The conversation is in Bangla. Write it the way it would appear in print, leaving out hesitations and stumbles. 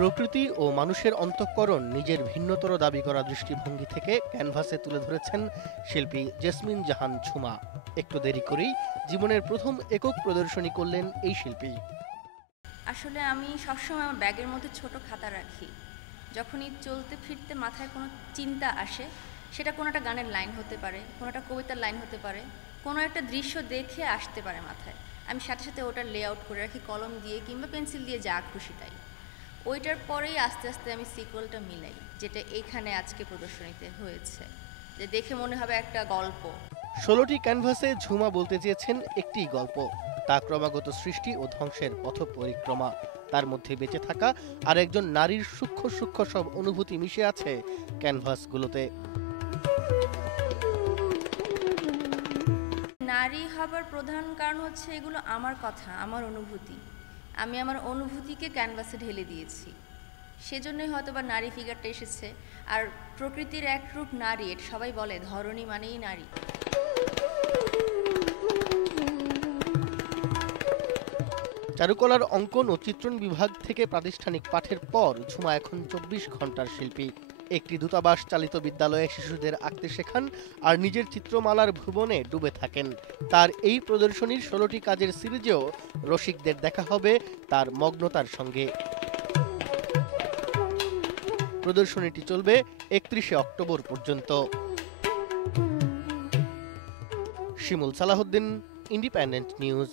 প্রকৃতি ও মানুষের অন্তঃকরণ নিজের ভিন্নতর দাবি করা দৃষ্টিভঙ্গি থেকে ক্যানভাসে তুলে ধরেছেন শিল্পী জেসমিন জাহান ঝুমা। একটু দেরি করেই জীবনের প্রথম একক প্রদর্শনী করলেন এই শিল্পী। আসলে আমি সবসময় আমার ব্যাগের মধ্যে ছোট খাতা রাখি। যখনই চলতে ফিরতে মাথায় কোনো চিন্তা আসে, সেটা কোনো একটা গানের লাইন হতে পারে, কোনো একটা কবিতার লাইন হতে পারে, কোনো একটা দৃশ্য দেখে আসতে পারে মাথায়, আমি সাথে সাথে ওটার লেআউট করে রাখি কলম দিয়ে কিংবা পেন্সিল দিয়ে, যা খুশি তাই। ওইটার পরেই আস্তে আস্তে আমি সিকুয়েলটা মিলাই, যেটা এখানে আজকে প্রদর্শনীতে হয়েছে, যে দেখে মনে হবে একটা গল্প। ১৬টি ক্যানভাসে ঝুমা বলতে চেয়েছেন একটি গল্প, তা ক্রমাগত সৃষ্টি ও ধ্বংসের পথ পরিক্রমা। তার মধ্যে বেঁচে থাকা আর একজন নারীর সূক্ষ্ম সূক্ষ্ম সব অনুভূতি মিশে আছে ক্যানভাসগুলোতে। নারী হবার প্রধান কারণ হচ্ছে এগুলো আমার কথা, আমার অনুভূতি। আমি আমার অনুভূতিকে ক্যানভাসে ঢেলে দিয়েছি, সেজন্যই হয়তো বা নারী ফিগারটা এসেছে। আর প্রকৃতির এক রূপ নারী, এটা সবাই বলে, ধরণী মানেই নারী। চারুকলার অঙ্কন ও চিত্রণ বিভাগ থেকে প্রাতিষ্ঠানিক পাঠের পর ঝুমা এখন ২৪ ঘন্টার শিল্পী। একটি দূতাবাস চালিত বিদ্যালয়ে শিশুদের আঁকতে শেখান আর নিজের চিত্রমালার ভুবনে ডুবে থাকেন। তার এই প্রদর্শনীর ১৬টি কাজের সিরিজেও রসিকদের দেখা হবে তার মগ্নতার সঙ্গে। প্রদর্শনীটি চলবে ৩১শে অক্টোবর পর্যন্ত। শিমুল সালাহউদ্দিন, ইন্ডিপেন্ডেন্ট নিউজ।